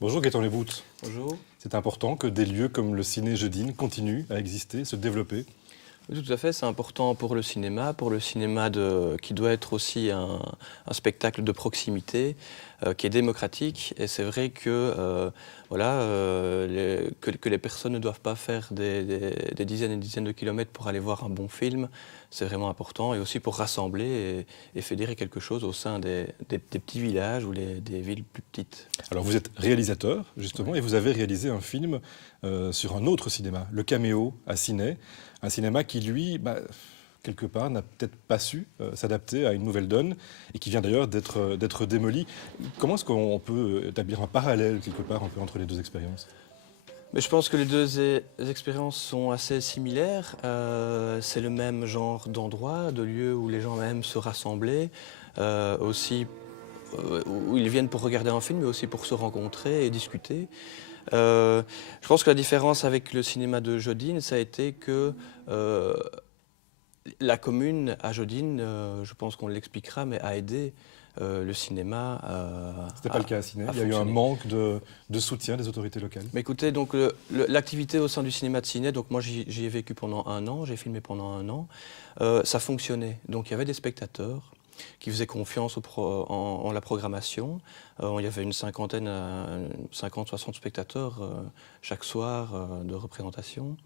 Bonjour Gaëtan Lebout. Bonjour. C'est important que des lieux comme le Ciné Jeudine continuent à exister, se développer. Oui, tout à fait, c'est important pour le cinéma qui doit être aussi un spectacle de proximité, qui est démocratique. Et c'est vrai que, que les personnes ne doivent pas faire des dizaines et des dizaines de kilomètres pour aller voir un bon film. C'est vraiment important. Et aussi pour rassembler et fédérer quelque chose au sein des petits villages ou des villes plus petites. Alors vous êtes réalisateur, justement, Oui. et vous avez réalisé un film sur un autre cinéma, Le Caméo à Ciné. Un cinéma qui, lui, quelque part, n'a peut-être pas su s'adapter à une nouvelle donne et qui vient d'ailleurs d'être démoli. Comment est-ce qu'on peut établir un parallèle, quelque part, un peu entre les deux expériences? Mais je pense que les deux expériences sont assez similaires. C'est le même genre d'endroit, de lieu où les gens aiment se rassembler, aussi où ils viennent pour regarder un film, mais aussi pour se rencontrer et discuter. Je pense que la différence avec le cinéma de Jodine, ça a été que la commune à Jodine, je pense qu'on l'expliquera, mais a aidé le cinéma Ce n'était pas le cas à Ciné. à Il y a eu un fonctionner. manque de soutien des autorités locales. Mais écoutez, donc l'activité au sein du cinéma de Ciné, donc moi j'y ai vécu pendant un an, j'ai filmé pendant un an, ça fonctionnait. Donc il y avait des spectateurs qui faisaient confiance en la programmation. Il y avait une cinquantaine, 50-60 spectateurs chaque soir de représentation.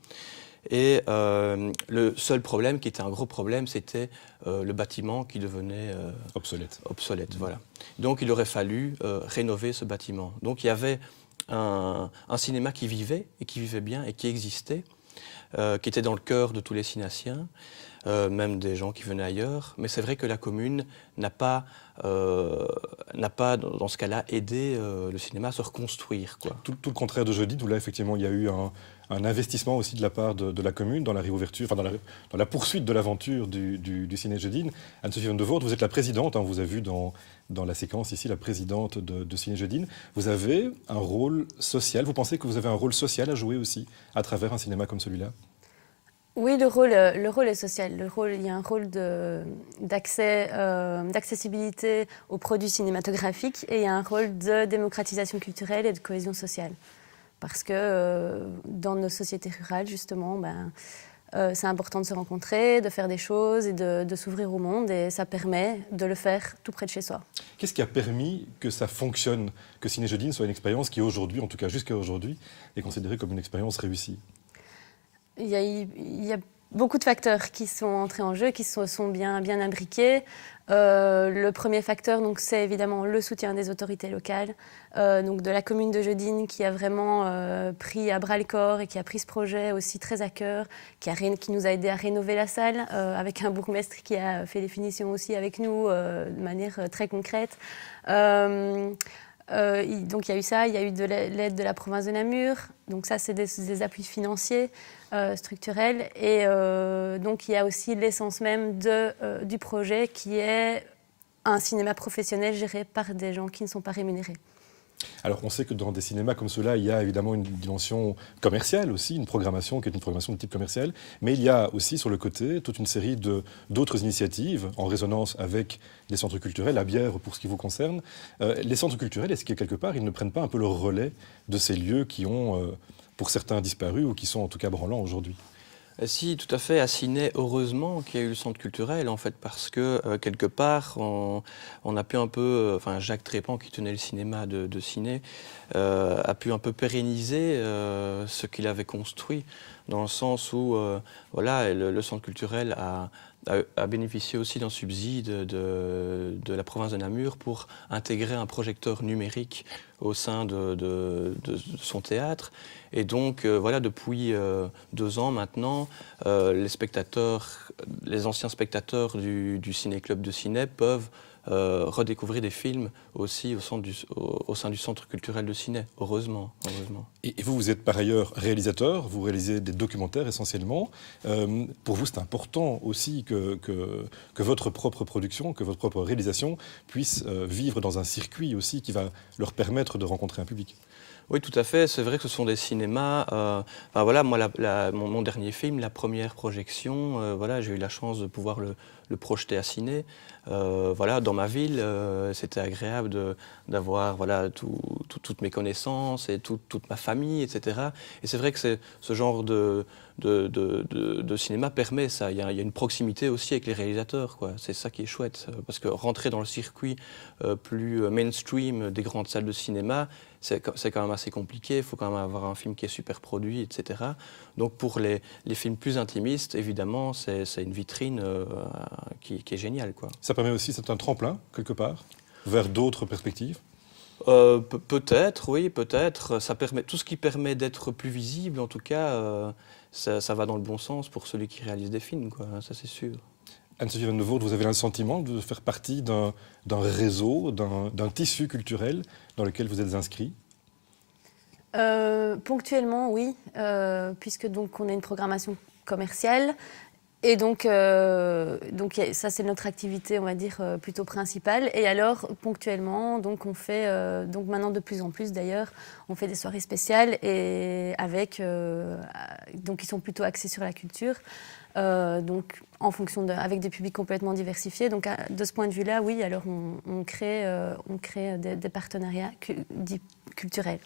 Et le seul problème, qui était un gros problème, c'était le bâtiment qui devenait Obsolète. obsolète. Voilà. Donc il aurait fallu rénover ce bâtiment. Donc il y avait un cinéma qui vivait, et qui vivait bien, et qui existait, qui était dans le cœur de tous les cinéaciens, même des gens qui venaient ailleurs. Mais c'est vrai que la commune n'a pas, dans ce cas-là, aidé le cinéma à se reconstruire, quoi. Tout le contraire de Jeudi, où là, effectivement, il y a eu un investissement aussi de la part de la commune dans la réouverture, enfin dans la poursuite de l'aventure du Ciné Jeudine. Anne-Sophie Van de Voort, vous êtes la présidente, hein, on vous a vu dans la séquence ici, la présidente de Ciné Jeudine. Vous avez un rôle social, vous pensez que vous avez un rôle social à jouer aussi à travers un cinéma comme celui-là? Oui, le rôle est social. Il y a un rôle d'accessibilité aux produits cinématographiques et il y a un rôle de démocratisation culturelle et de cohésion sociale. Parce que dans nos sociétés rurales, justement, c'est important de se rencontrer, de faire des choses et de s'ouvrir au monde. Et ça permet de le faire tout près de chez soi. Qu'est-ce qui a permis que ça fonctionne, que Ciné Jeudine soit une expérience qui aujourd'hui, en tout cas jusqu'à aujourd'hui, est considérée comme une expérience réussie? Il y a beaucoup de facteurs qui sont entrés en jeu, qui sont bien imbriqués. Le premier facteur, donc, c'est évidemment le soutien des autorités locales, donc de la commune de Jeudine qui a vraiment pris à bras le corps et qui a pris ce projet aussi très à cœur, qui nous a aidé à rénover la salle, avec un bourgmestre qui a fait les finitions aussi avec nous de manière très concrète. Donc il y a eu ça, il y a eu de l'aide de la province de Namur, donc ça c'est des appuis financiers, structurels, et donc il y a aussi l'essence même du projet qui est un cinéma professionnel géré par des gens qui ne sont pas rémunérés. Alors on sait que dans des cinémas comme cela, il y a évidemment une dimension commerciale aussi, une programmation qui est une programmation de type commercial, mais il y a aussi sur le côté toute une série d'autres initiatives en résonance avec les centres culturels, la bière pour ce qui vous concerne. Les centres culturels, est-ce que quelque part ils ne prennent pas un peu le relais de ces lieux qui ont pour certains disparu ou qui sont en tout cas branlants aujourd'hui? Si, tout à fait, à Ciné, heureusement qu'il y a eu le centre culturel, en fait, parce que quelque part, on a pu un peu, enfin Jacques Trépan, qui tenait le cinéma de Ciné, a pu un peu pérenniser ce qu'il avait construit, dans le sens où voilà, le centre culturel a bénéficié aussi d'un subside de la province de Namur pour intégrer un projecteur numérique au sein de son théâtre. Et donc, voilà, depuis 2 ans maintenant, les anciens spectateurs du Ciné-Club de Ciné peuvent redécouvrir des films aussi au sein du centre culturel de Ciné, heureusement. Et vous, vous êtes par ailleurs réalisateur, vous réalisez des documentaires essentiellement. Pour vous, c'est important aussi que votre propre production, que votre propre réalisation puisse vivre dans un circuit aussi qui va leur permettre de rencontrer un public. Oui, tout à fait. C'est vrai que ce sont des cinémas. Enfin, voilà, moi, mon dernier film, la première projection, voilà, j'ai eu la chance de pouvoir le projeter à ciné. Voilà, dans ma ville, c'était agréable d'avoir voilà, toutes mes connaissances et toute ma famille, etc. Et c'est vrai que ce genre de cinéma permet ça. Il y a une proximité aussi avec les réalisateurs, quoi. C'est ça qui est chouette. Parce que rentrer dans le circuit plus mainstream des grandes salles de cinéma, c'est quand même assez compliqué. Il faut quand même avoir un film qui est super produit, etc. Donc pour les films plus intimistes, évidemment, c'est une vitrine qui est géniale, quoi. Ça permet aussi, c'est un tremplin, quelque part, vers d'autres perspectives? Peut-être, oui, peut-être. Ça permet, tout ce qui permet d'être plus visible, en tout cas, ça va dans le bon sens pour celui qui réalise des films, quoi. Ça, c'est sûr. Anne-Sophie Van de Voort, vous avez le sentiment de faire partie d'un réseau, d'un tissu culturel dans lequel vous êtes inscrit? Ponctuellement, oui, puisque donc on a une programmation commerciale. Et donc ça, c'est notre activité, on va dire, plutôt principale. Et alors, ponctuellement, donc on fait, donc maintenant de plus en plus d'ailleurs, on fait des soirées spéciales et donc qui sont plutôt axées sur la culture. Donc en fonction avec des publics complètement diversifiés. Donc de ce point de vue-là, oui, alors on crée des partenariats culturels.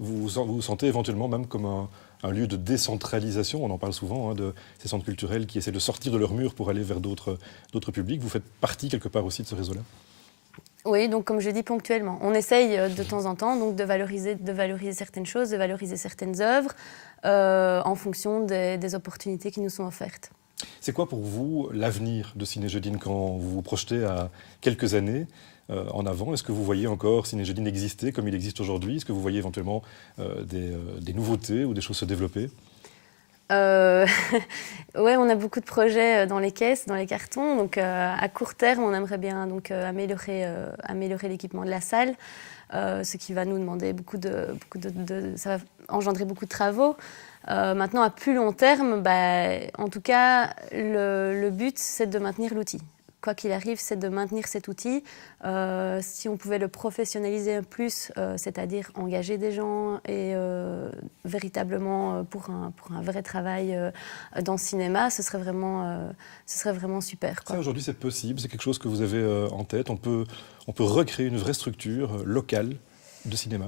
Vous vous sentez éventuellement même comme un lieu de décentralisation, on en parle souvent, hein, de ces centres culturels qui essaient de sortir de leurs murs pour aller vers d'autres publics. Vous faites partie quelque part aussi de ce réseau-là? Oui, donc comme je dis ponctuellement. On essaye de temps en temps donc de valoriser certaines choses, de valoriser certaines œuvres en fonction des opportunités qui nous sont offertes. C'est quoi pour vous l'avenir de Ciné Jeudine quand vous vous projetez à quelques années en avant? Est-ce que vous voyez encore Ciné Jeudine exister comme il existe aujourd'hui? Est-ce que vous voyez éventuellement des nouveautés ou des choses se développer? Oui, on a beaucoup de projets dans les caisses, dans les cartons. Donc, à court terme, on aimerait bien donc, améliorer l'équipement de la salle, ce qui va nous demander ça va engendrer beaucoup de travaux. Maintenant, à plus long terme, en tout cas, le but, c'est de maintenir l'outil. Quoi qu'il arrive, c'est de maintenir cet outil. Si on pouvait le professionnaliser plus, c'est-à-dire engager des gens et véritablement pour un vrai travail dans le cinéma, ce serait vraiment super, quoi. Ça, aujourd'hui, c'est possible? C'est quelque chose que vous avez en tête? On peut recréer une vraie structure locale de cinéma?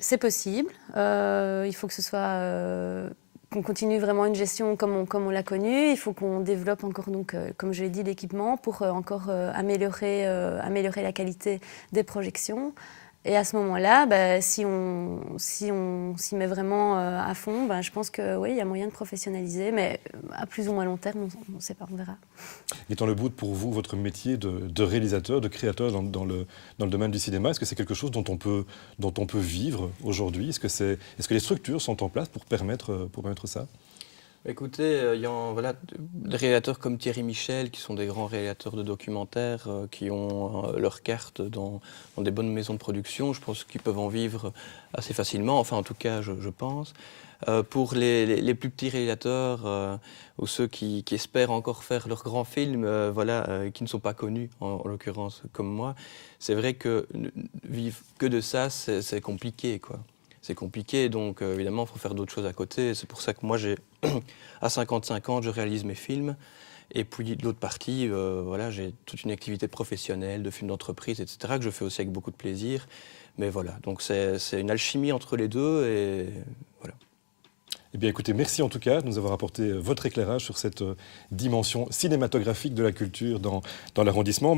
C'est possible. Il faut que ce soit... qu'on continue vraiment une gestion comme on l'a connue. Il faut qu'on développe encore, donc, comme je l'ai dit, l'équipement pour encore améliorer la qualité des projections. Et à ce moment-là, si on s'y met vraiment à fond, je pense que oui, il y a moyen de professionnaliser, mais à plus ou moins long terme, on ne sait pas, on verra. Étant le bout pour vous, votre métier de réalisateur, de créateur dans le domaine du cinéma, est-ce que c'est quelque chose dont on peut vivre aujourd'hui? Est-ce que les structures sont en place pour permettre ça? Écoutez, voilà, des réalisateurs comme Thierry Michel, qui sont des grands réalisateurs de documentaires, qui ont leur carte dans des bonnes maisons de production. Je pense qu'ils peuvent en vivre assez facilement, enfin en tout cas je pense. Pour les plus petits réalisateurs ou ceux qui espèrent encore faire leurs grands films, qui ne sont pas connus, en l'occurrence comme moi, c'est vrai que vivre que de ça, c'est compliqué, quoi. C'est compliqué, donc évidemment, il faut faire d'autres choses à côté. C'est pour ça que moi, à 55 ans, je réalise mes films. Et puis, de l'autre partie, j'ai toute une activité professionnelle, de films d'entreprise, etc., que je fais aussi avec beaucoup de plaisir. Mais voilà, donc c'est une alchimie entre les deux, et voilà. Eh bien, écoutez, merci en tout cas de nous avoir apporté votre éclairage sur cette dimension cinématographique de la culture dans l'arrondissement.